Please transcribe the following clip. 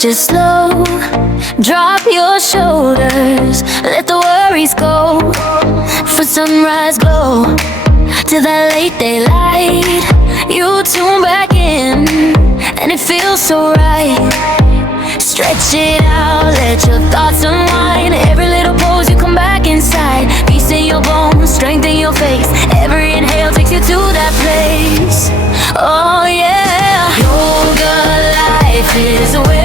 just slow. Drop your shoulders, let the worries go. For sunrise glow to that late daylight, you tune back in, and it feels so right. Stretch it out, let your thoughts unwind. Every little pose, you come back inside. Peace in your bones, strength in your face. Every inhale takes you to that place. Oh yeah, yoga life is a way.